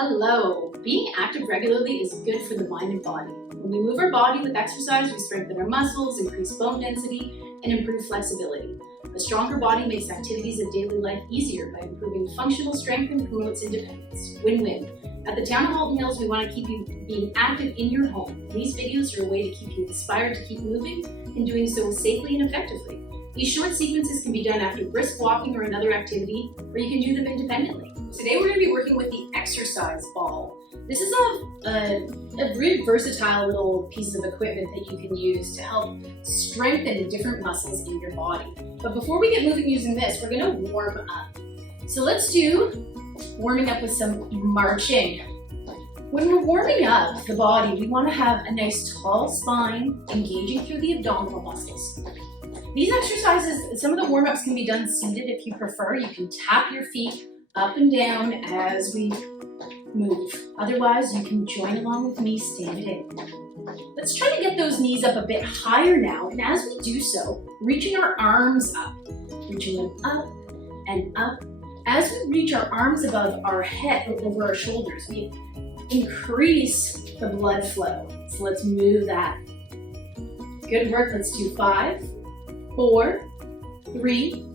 Hello! Being active regularly is good for the mind and body. When we move our body with exercise, we strengthen our muscles, increase bone density, and improve flexibility. A stronger body makes activities of daily life easier by improving functional strength and promotes independence. Win-win. At the town of Halton Hills, we want to keep you being active in your home. These videos are a way to keep you inspired to keep moving and doing so safely and effectively. These short sequences can be done after brisk walking or another activity, or you can do them independently. Today we're going to be working with the exercise ball. This is a really versatile little piece of equipment that you can use to help strengthen different muscles in your body. But before we get moving using this, we're going to warm up. So let's do warming up with some marching. When we're warming up the body, we want to have a nice tall spine engaging through the abdominal muscles. These exercises, some of the warm-ups can be done seated if you prefer. You can tap your feet up and down as we move. Otherwise, you can join along with me standing. Let's try to get those knees up a bit higher now, and as we do so, reaching our arms up, reaching them up and up. As we reach our arms above our head, over our shoulders, we increase the blood flow. So let's move that. Good work. Let's do 5, 4, 3,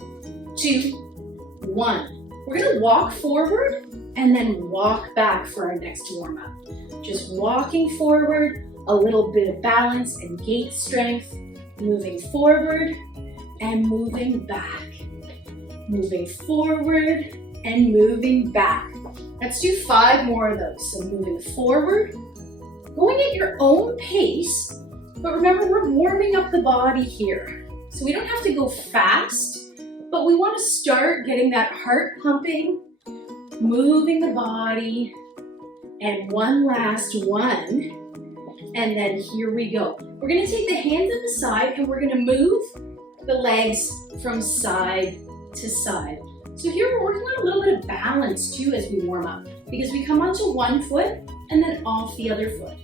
2, 1. We're going to walk forward and then walk back for our next warm up. Just walking forward, a little bit of balance and gait strength, moving forward and moving back. Moving forward and moving back. Let's do 5 more of those. So moving forward, going at your own pace, but remember we're warming up the body here. So we don't have to go fast, but we want to start getting that heart pumping, moving the body, and one last one. And then here we go. We're going to take the hands at the side and we're going to move the legs from side to side. So here we're working on a little bit of balance too as we warm up, because we come onto one foot and then off the other foot.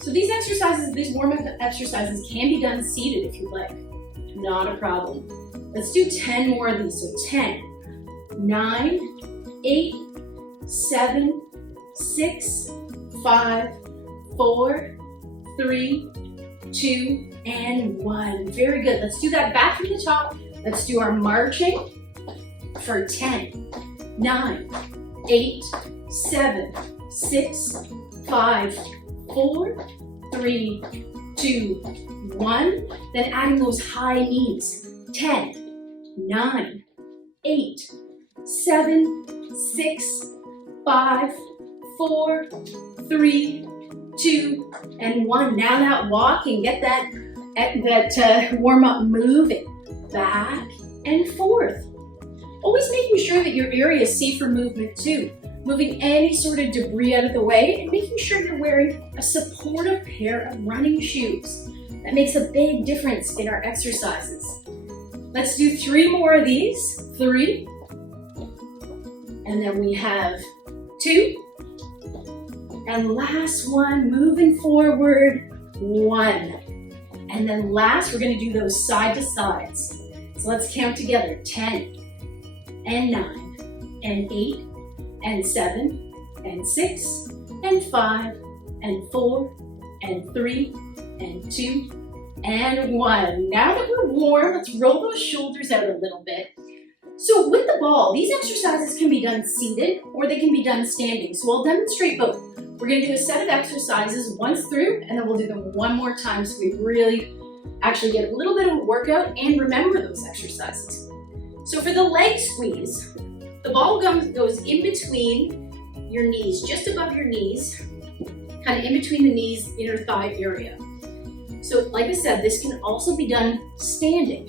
So these exercises, these warm-up exercises can be done seated if you'd like. Not a problem. Let's do 10 more of these. So 10, 9, 8, 7, 6, 5, 4, 3, 2, and 1. Very good. Let's do that back from the top. Let's do our marching for 10, 9, 8, 7, 6, 5, 4, 3, 2, 1. Then adding those high knees. 10, 9, 8, 7, 6, 5, 4, 3, 2, and 1. Now that walking, get that warm up moving back and forth. Always making sure that your area is safe for movement too. Moving any sort of debris out of the way and making sure you're wearing a supportive pair of running shoes. That makes a big difference in our exercises. Let's do 3 more of these. 3. And then we have 2. And last one, moving forward, 1. And then last, we're going to do those side to sides. So let's count together. 10 and 9 and 8 and 7 and 6 and 5 and 4 and 3 and 2 and 1. Now that we're warm, let's roll those shoulders out a little bit. So with the ball, these exercises can be done seated or they can be done standing. So I'll demonstrate both. We're going to do a set of exercises once through, and then we'll do them one more time so we really actually get a little bit of a workout and remember those exercises. So for the leg squeeze, the ball goes in between your knees, just above your knees, kind of in between the knees, inner thigh area. So like I said, this can also be done standing.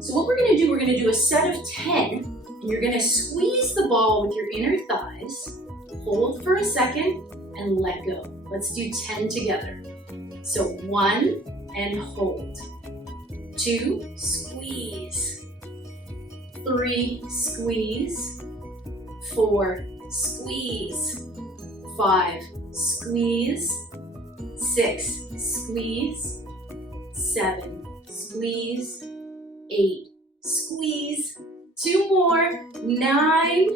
So what we're going to do, we're going to do a set of 10. And you're going to squeeze the ball with your inner thighs, hold for a second, and let go. Let's do 10 together. So 1 and hold. 2, squeeze. 3, squeeze. 4, squeeze. 5, squeeze. 6, squeeze. 7, squeeze. 8, squeeze. 2 more. 9,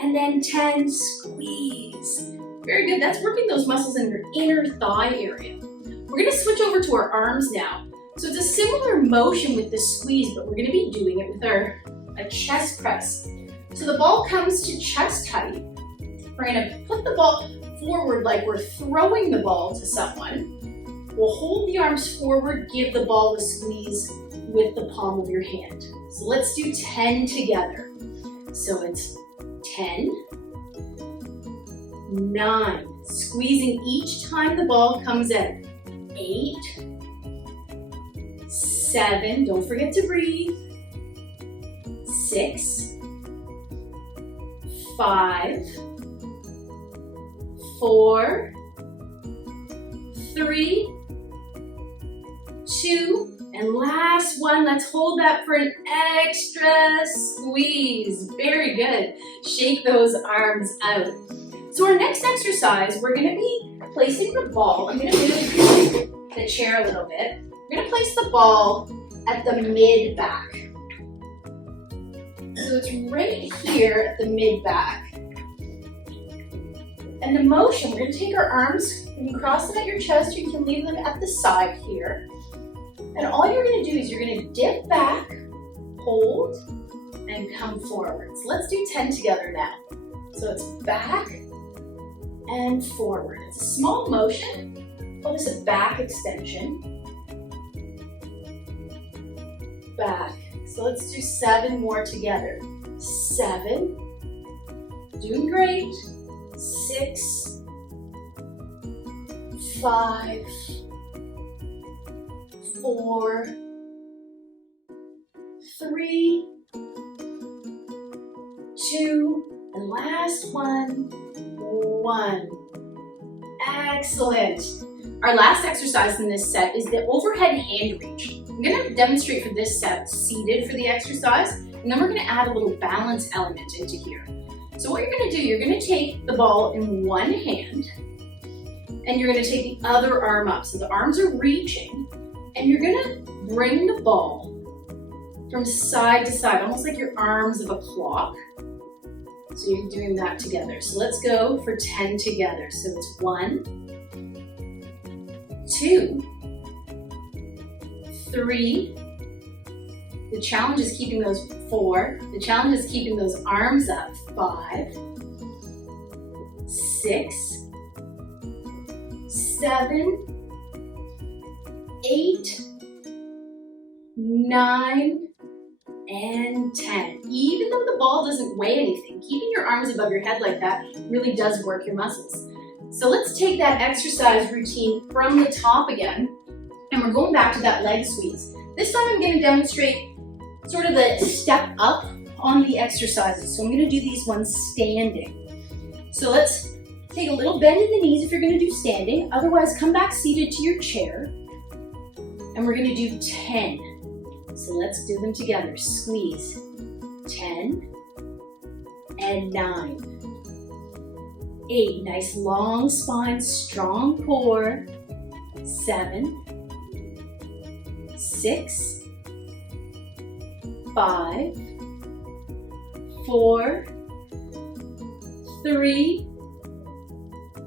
and then 10, squeeze. Very good, that's working those muscles in your inner thigh area. We're gonna switch over to our arms now. So it's a similar motion with the squeeze, but we're gonna be doing it with a chest press. So the ball comes to chest height. We're gonna put the ball forward like we're throwing the ball to someone. We'll hold the arms forward, give the ball a squeeze with the palm of your hand. So let's do 10 together. So it's 10, 9, squeezing each time the ball comes in. 8, 7, don't forget to breathe. 6, 5, 4, 3, 2, and last one. Let's hold that for an extra squeeze. Very good. Shake those arms out. So our next exercise, we're gonna be placing the ball. I'm gonna move the chair a little bit. We're gonna place the ball at the mid back. So it's right here at the mid back. And the motion, we're gonna take our arms, you can cross them at your chest, or you can leave them at the side here. And all you're gonna do is you're gonna dip back, hold, and come forward. So let's do 10 together now. So it's back and forward. It's a small motion, call this a back extension. Back. So let's do 7 more together. 7, doing great. 6, 5, 4, 3, 2, and last one, 1. Excellent. Our last exercise in this set is the overhead hand reach. I'm going to demonstrate for this set seated for the exercise, and then we're going to add a little balance element into here. So what you're going to do, you're going to take the ball in one hand, and you're going to take the other arm up. So the arms are reaching, and you're going to bring the ball from side to side, almost like your arms of a clock. So you're doing that together. So let's go for 10 together. So it's 1, 2, 3. The challenge is keeping those 4. The challenge is keeping those arms up. 5, 6, 7, 8, 9, and 10. Even though the ball doesn't weigh anything, keeping your arms above your head like that really does work your muscles. So let's take that exercise routine from the top again, and we're going back to that leg squeeze. This time I'm going to demonstrate sort of the step up on the exercises. So I'm going to do these ones standing. So let's take a little bend in the knees if you're going to do standing. Otherwise, come back seated to your chair. And we're going to do 10. So let's do them together. Squeeze. 10 and 9. 8. Nice long spine, strong core. 7, 6, 5, 4, 3,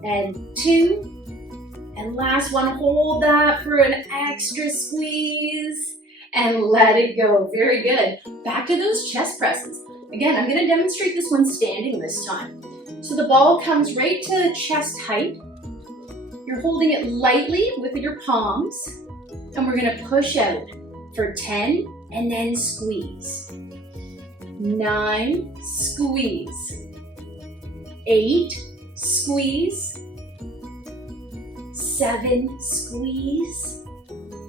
and 2. And last one, hold that for an extra squeeze and let it go. Very good. Back to those chest presses. Again, I'm going to demonstrate this one standing this time. So the ball comes right to chest height. You're holding it lightly with your palms, and we're going to push out for 10 and then squeeze. 9, squeeze. 8, squeeze. 7, squeeze.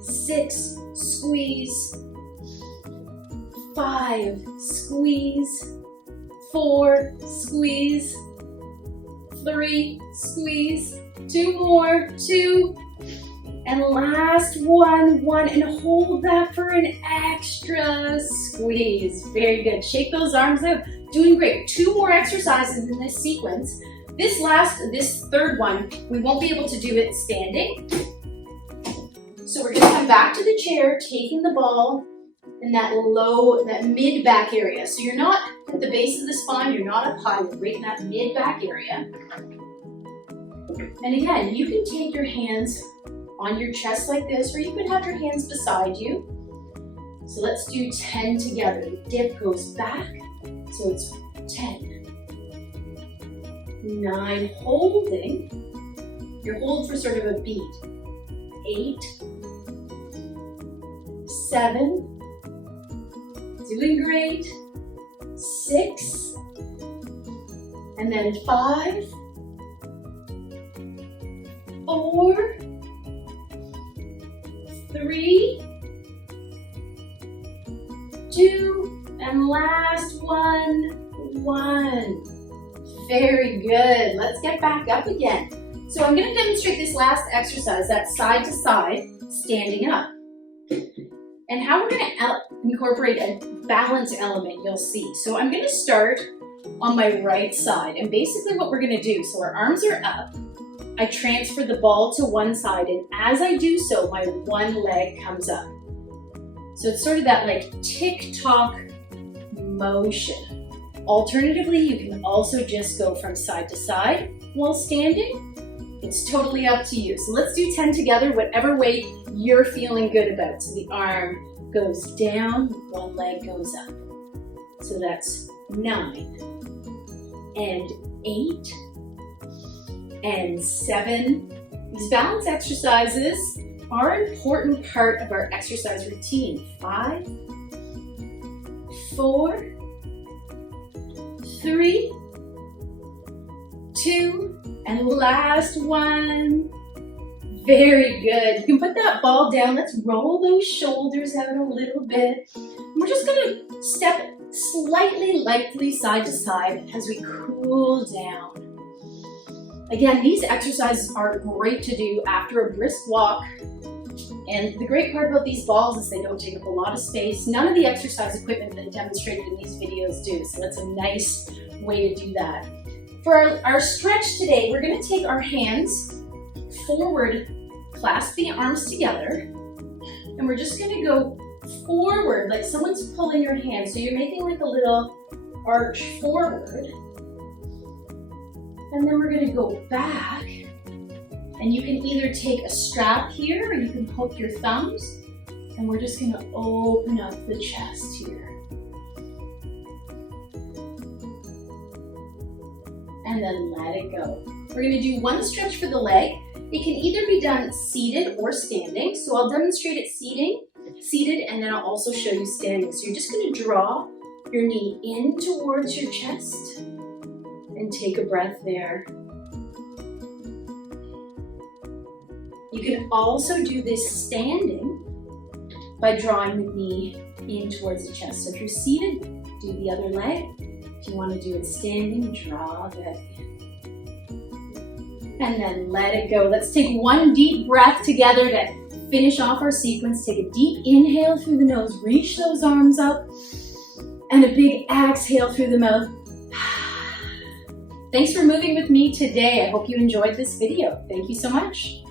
6, squeeze. 5, squeeze. 4, squeeze. 3, squeeze. 2 more, 2. And last one, 1, and hold that for an extra squeeze. Very good. Shake those arms out. Doing great. 2 more exercises in this sequence. This third one, we won't be able to do it standing. So we're gonna come back to the chair, taking the ball in that mid back area. So you're not at the base of the spine. You're not up high, you're right in that mid-back area. And again, you can take your hands on your chest like this, or you can have your hands beside you. So let's do 10 together. The dip goes back, so it's 10. 9, holding. You're hold for sort of a beat. 8, 7, doing great. 6, and then 5, 4, 3, 2, and last one, 1. Very good. Let's get back up again. So I'm going to demonstrate this last exercise, that side to side, standing up. And how we're going to incorporate a balance element, you'll see. So I'm going to start on my right side. And basically what we're going to do, so our arms are up, I transfer the ball to one side, and as I do so, my one leg comes up. So it's sort of that like tick-tock motion. Alternatively, you can also just go from side to side while standing. It's totally up to you. So let's do 10 together, whatever way you're feeling good about. So the arm goes down, one leg goes up. So that's 9, and 8, and 7. These balance exercises are an important part of our exercise routine. 5, 4, 3, 2, and last one. Very good. You can put that ball down. Let's roll those shoulders out a little bit. We're just going to step slightly lightly side to side as we cool down. Again, these exercises are great to do after a brisk walk. And the great part about these balls is they don't take up a lot of space. None of the exercise equipment that demonstrated in these videos do, so that's a nice way to do that. For our stretch today, we're going to take our hands forward, clasp the arms together, and we're just going to go forward like someone's pulling your hand. So you're making like a little arch forward. And then we're going to go back, and you can either take a strap here or you can hook your thumbs, and we're just going to open up the chest here. And then let it go. We're going to do one stretch for the leg. It can either be done seated or standing. So I'll demonstrate it seated, and then I'll also show you standing. So you're just going to draw your knee in towards your chest and take a breath there. You can also do this standing by drawing the knee in towards the chest. So if you're seated, do the other leg. If you want to do it standing, draw that in. And then let it go. Let's take one deep breath together to finish off our sequence. Take a deep inhale through the nose, reach those arms up, and a big exhale through the mouth. Thanks for moving with me today. I hope you enjoyed this video. Thank you so much.